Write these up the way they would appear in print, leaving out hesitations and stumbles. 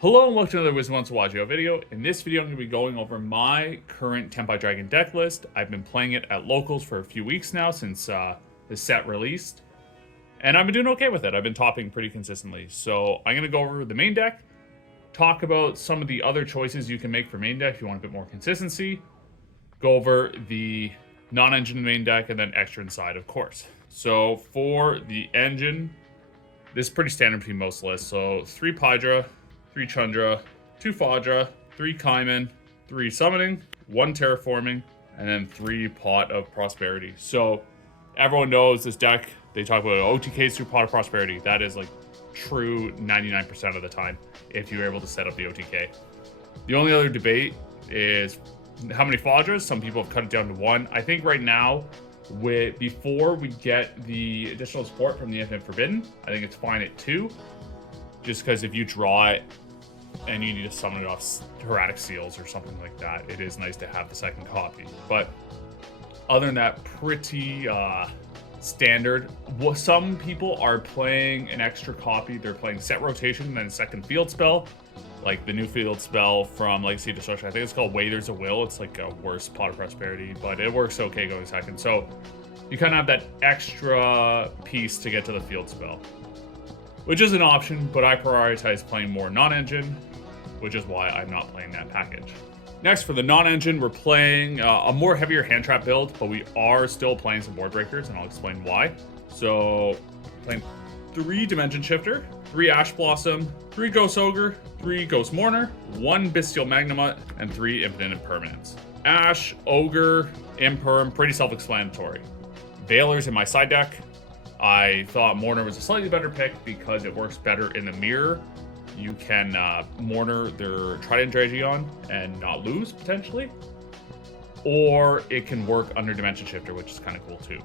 Hello and welcome to another Wisdom Wants to Watch video. In this video, I'm going to be going over my current TENPAI Dragon deck list. I've been playing it at locals for a few weeks now since the set released, and I've been doing okay with it. I've been topping pretty consistently. So I'm going to go over the main deck, talk about some of the other choices you can make for main deck if you want a bit more consistency, go over the non-engine main deck, and then extra inside, of course. So for the engine, this is pretty standard between most lists. So 3 Pydra, 3 Chundra, 2 Fadra, 3 Kaiman, 3 Summoning, 1 Terraforming, and then 3 Pot of Prosperity. So everyone knows this deck, they talk about OTKs through Pot of Prosperity. That is like true 99% of the time if you're able to set up the OTK. The only other debate is how many Fadras. Some people have cut it down to 1. I think right now, before we get the additional support from the Infinite Forbidden, I think it's fine at 2. Just because if you draw it and you need to summon it off Erratic Seals or something like that, it is nice to have the second copy. But other than that, pretty standard. Some people are playing an extra copy. They're playing set rotation and then a second field spell, like the new field spell from Legacy Destruction. I think it's called Way There's a Will. It's like a worse Pot of Prosperity, but it works okay going second. So you kind of have that extra piece to get to the field spell, which is an option, but I prioritize playing more non-engine, which is why I'm not playing that package. Next, for the non-engine, we're playing a more heavier hand trap build, but we are still playing some board breakers, and I'll explain why. So, playing 3 Dimension Shifter, 3 Ash Blossom, 3 Ghost Ogre, 3 Ghost Mourner, 1 Bestial Magnamut, and 3 Infinite Impermanence. Ash, Ogre, Imperm, pretty self-explanatory. Veilers in my side deck. I thought Mourner was a slightly better pick because it works better in the mirror. You can Mourner their Trident Dragon and not lose, potentially. Or it can work under Dimension Shifter, which is kind of cool too.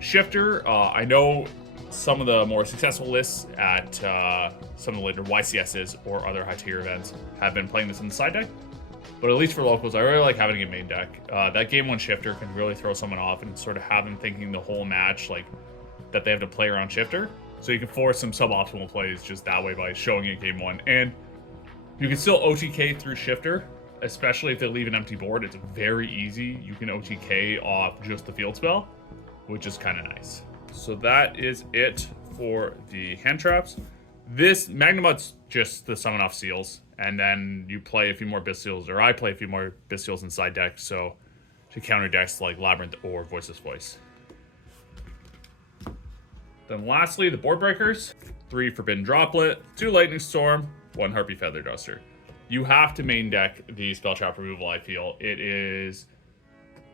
Shifter, I know some of the more successful lists at some of the later YCSs or other high tier events have been playing this in the side deck. But at least for locals, I really like having a main deck. That game 1 Shifter can really throw someone off and sort of have them thinking the whole match like that they have to play around Shifter. So you can force some suboptimal plays just that way by showing it game 1. And you can still OTK through Shifter, especially if they leave an empty board. It's very easy. You can OTK off just the field spell, which is kind of nice. So that is it for the hand traps. This Magnamut's just the summon off seals, and then you play a few more Bestials, or I play a few more Bestials inside deck, so to counter decks like Labyrinth or Voiceless Voice. Then lastly, the board breakers. 3 Forbidden Droplet, 2 Lightning Storm, 1 Harpy Feather Duster. You have to main deck the spell trap removal, I feel. It is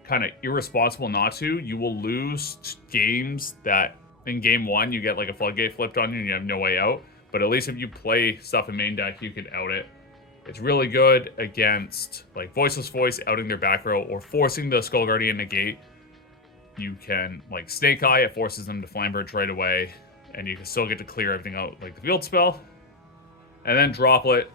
kind of irresponsible not to. You will lose games that in game 1 you get like a floodgate flipped on you and you have no way out. But at least if you play stuff in main deck, you can out it. It's really good against like Voiceless Voice outing their back row or forcing the Skull Guardian negate. You can like Snake Eye, it forces them to Flamberge right away, and you can still get to clear everything out like the field spell. And then Droplet.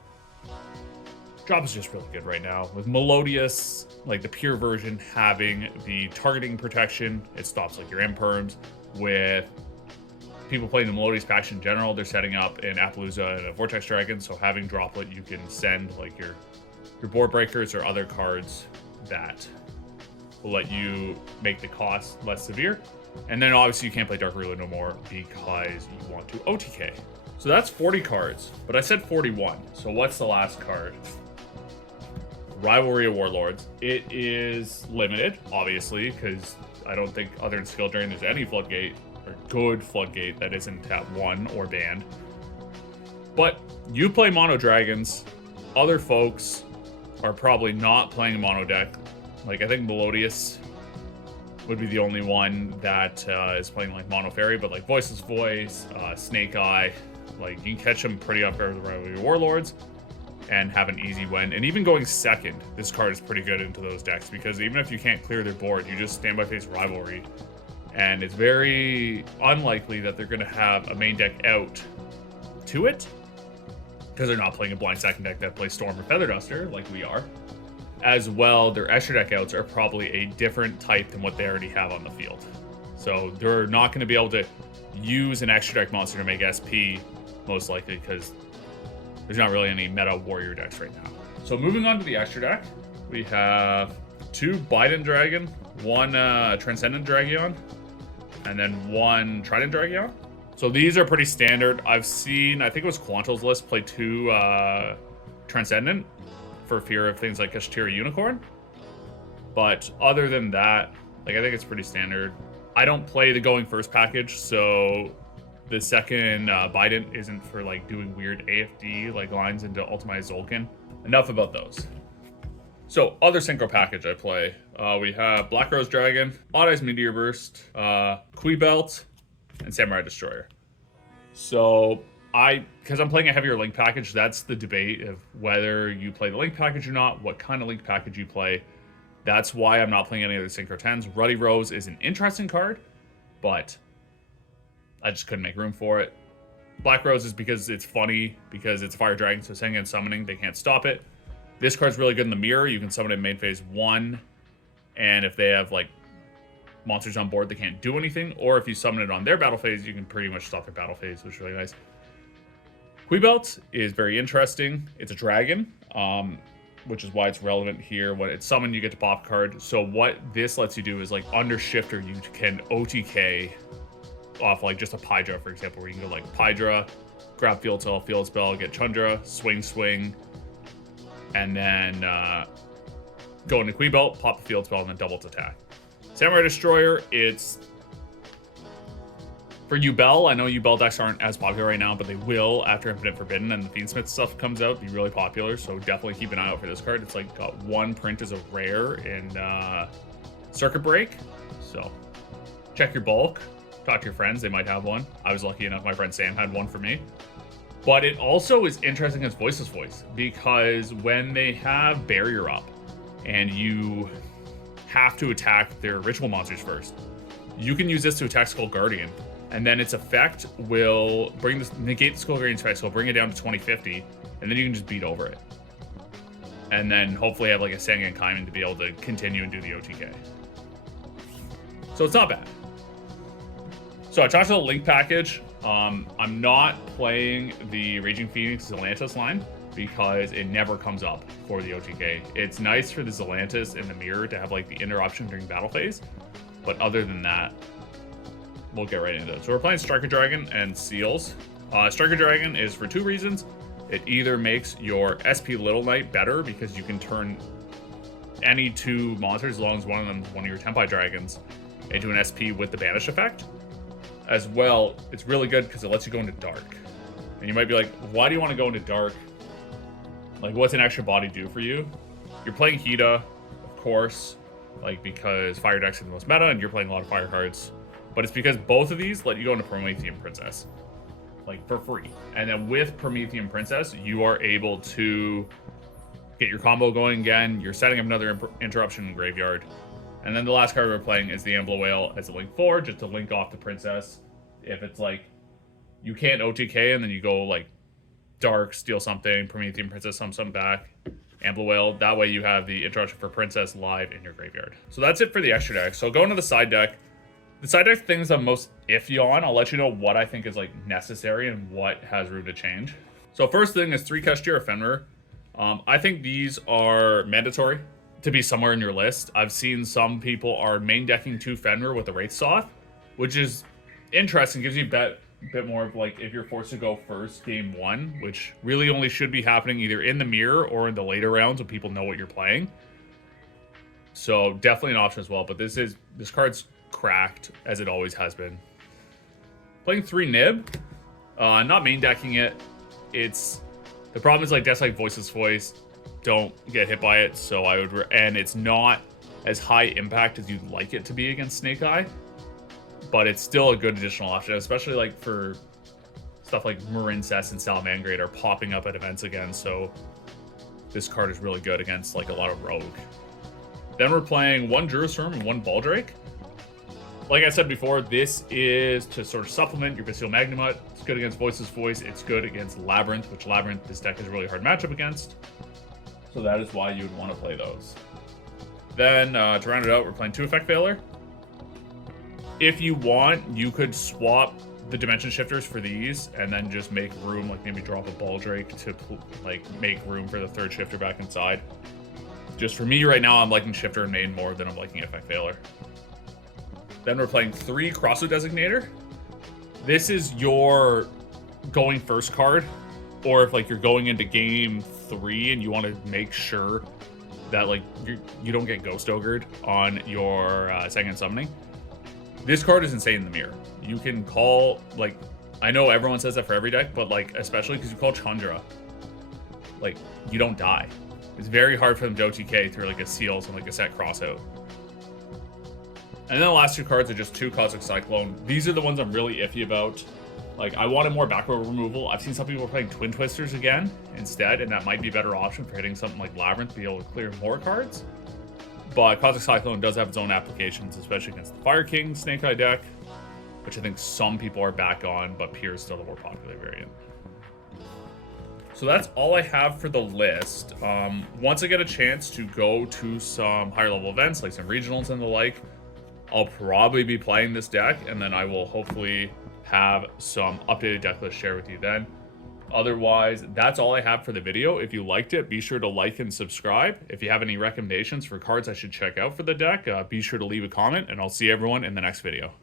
Drop is just really good right now. With Melodious, like the pure version, having the targeting protection, it stops like your imperms. With people playing the Melodious faction in general, they're setting up an Appaloosa and a Vortex Dragon, so having Droplet, you can send like your board breakers or other cards that will let you make the cost less severe. And then obviously you can't play Dark Ruler no more because you want to OTK. So that's 40 cards, but I said 41. So what's the last card? Rivalry of Warlords. It is limited, obviously, because I don't think other than Skill Drain there's any Floodgate, or good Floodgate, that isn't at 1 or banned. But you play Mono Dragons. Other folks are probably not playing a Mono deck. Like, I think Melodious would be the only one that is playing, like, Mono Fairy, but, like, Voiceless Voice, Snake Eye, like, you can catch them pretty up there with the Rivalry of Warlords and have an easy win. And even going second, this card is pretty good into those decks, because even if you can't clear their board, you just stand by face Rivalry, and it's very unlikely that they're going to have a main deck out to it, because they're not playing a blind second deck that plays Storm or Feather Duster, like we are. As well, their extra deck outs are probably a different type than what they already have on the field. So they're not going to be able to use an extra deck monster to make SP, most likely, because there's not really any meta warrior decks right now. So moving on to the extra deck, we have 2 Bident Dragon, 1 Transcendent Dragon, and then 1 Trident Dragon. So these are pretty standard. I've seen, I think it was Quanto's list, play 2 Transcendent for fear of things like Kashtira Unicorn. But other than that, like, I think it's pretty standard. I don't play the going first package, so the second Bident isn't for like doing weird AFD like lines into Ultimate Zolkin. Enough about those. So other synchro package I play, we have Black Rose Dragon, Odd Eyes Meteor Burst, Kui Belt, and Samurai Destroyer. So because I'm playing a heavier link package, that's the debate of whether you play the link package or not, what kind of link package you play. That's why I'm not playing any of the Synchro 10s. Ruddy Rose is an interesting card, but I just couldn't make room for it. Black Rose is because it's funny, because it's Fire Dragon, so sending and summoning, they can't stop it. This card's really good in the mirror. You can summon it in main phase 1, and if they have like monsters on board, they can't do anything. Or if you summon it on their battle phase, you can pretty much stop their battle phase, which is really nice. Kui Belt is very interesting. It's a dragon, which is why it's relevant here. When it's summoned, you get to pop a card. So what this lets you do is, like, under Shifter, you can OTK off like just a Pydra, for example, where you can go like Pydra, grab Field Spell, get Chundra, swing, and then go into Kui Belt, pop the Field Spell, and then double attack. Samurai Destroyer, it's for Yubel. I know Yubel decks aren't as popular right now, but they will after Infinite Forbidden and the Fiendsmith stuff comes out, be really popular. So definitely keep an eye out for this card. It's like got 1 print as a rare in Circuit Break. So check your bulk. Talk to your friends, they might have one. I was lucky enough, my friend Sam had one for me. But it also is interesting as Voiceless Voice, because when they have Barrier up and you have to attack their ritual monsters first, you can use this to attack Skull Guardian, and then its effect will negate the Skull Guardian's effect, so it'll bring it down to 2050, and then you can just beat over it. And then hopefully have like a Sangan Kaiman to be able to continue and do the OTK. So it's not bad. So I talked about the link package. I'm not playing the Raging Phoenix Zelantis line because it never comes up for the OTK. It's nice for the Zelantis in the mirror to have like the interruption during battle phase, but other than that, we'll get right into it. So we're playing Striker Dragon and Seals. Striker Dragon is for 2 reasons. It either makes your SP Little Knight better because you can turn any 2 monsters, as long as one of them is one of your Tenpai Dragons, into an SP with the Banish effect. As well, it's really good because it lets you go into Dark. And you might be like, why do you want to go into Dark? Like, what's an extra body do for you? You're playing Hida, of course, like, because Fire decks are the most meta, and you're playing a lot of Fire cards. But it's because both of these let you go into Promethean Princess, like, for free. And then with Promethean Princess, you are able to get your combo going again. You're setting up another interruption in Graveyard. And then the last card we're playing is the Ambler Whale as a link 4, just to link off the Princess. If it's like, you can't OTK and then you go like Dark, steal something, Promethean Princess, something back, Ambler Whale. That way you have the interruption for Princess live in your graveyard. So that's it for the extra deck. So going to the side deck. The side deck things I'm most iffy on. I'll let you know what I think is like necessary and what has room to change. So first thing is 3 Kashtira Fenrir. I think these are mandatory to be somewhere in your list. I've seen some people are main decking 2 Fenrir with a Wraith Soth, which is interesting, gives you a bit more of like if you're forced to go first game 1, which really only should be happening either in the mirror or in the later rounds when people know what you're playing. So definitely an option as well, but this card's cracked as it always has been. Playing 3 Nib, not main decking it. The problem is like decks like Voiceless Voice don't get hit by it, so I would, and it's not as high impact as you'd like it to be against Snake Eye, but it's still a good additional option, especially like for stuff like Marincess and Salamangrate are popping up at events again, so this card is really good against like a lot of Rogue. Then we're playing 1 Jerusalem and 1 Baldrake. Like I said before, this is to sort of supplement your Bastille Magnamut. It's good against Voiceless Voice. It's good against Labyrinth, which Labyrinth this deck is a really hard matchup against. So that is why you would want to play those. Then to round it out, we're playing 2 Effect Veiler. If you want, you could swap the dimension shifters for these, and then just make room, like maybe drop a ball drake to like make room for the third shifter back inside. Just for me right now, I'm liking shifter and main more than I'm liking FI Failer. Then we're playing 3 Crosso Designator. This is your going first card, or if like you're going into game 3 and you want to make sure that like you don't get Ghost Ogred on your second summoning. This card is insane in the mirror. You can call, like, I know everyone says that for every deck, but like especially because you call Chandra, like you don't die. It's very hard for them to OTK through like a Seals and like a set crossout. And then the last 2 cards are just 2 Cosmic Cyclone. These are the ones I'm really iffy about. Like, I wanted more back row removal. I've seen some people playing Twin Twisters again instead, and that might be a better option for hitting something like Labyrinth to be able to clear more cards. But Cosmic Cyclone does have its own applications, especially against the Fire King Snake Eye deck, which I think some people are back on, but Pier is still the more popular variant. So that's all I have for the list. Once I get a chance to go to some higher level events, like some regionals and the like, I'll probably be playing this deck, and then I will hopefully have some updated deck list share with you then. Otherwise, that's all I have for the video. If you liked it, be sure to like and subscribe. If you have any recommendations for cards I should check out for the deck, be sure to leave a comment, and I'll see everyone in the next video.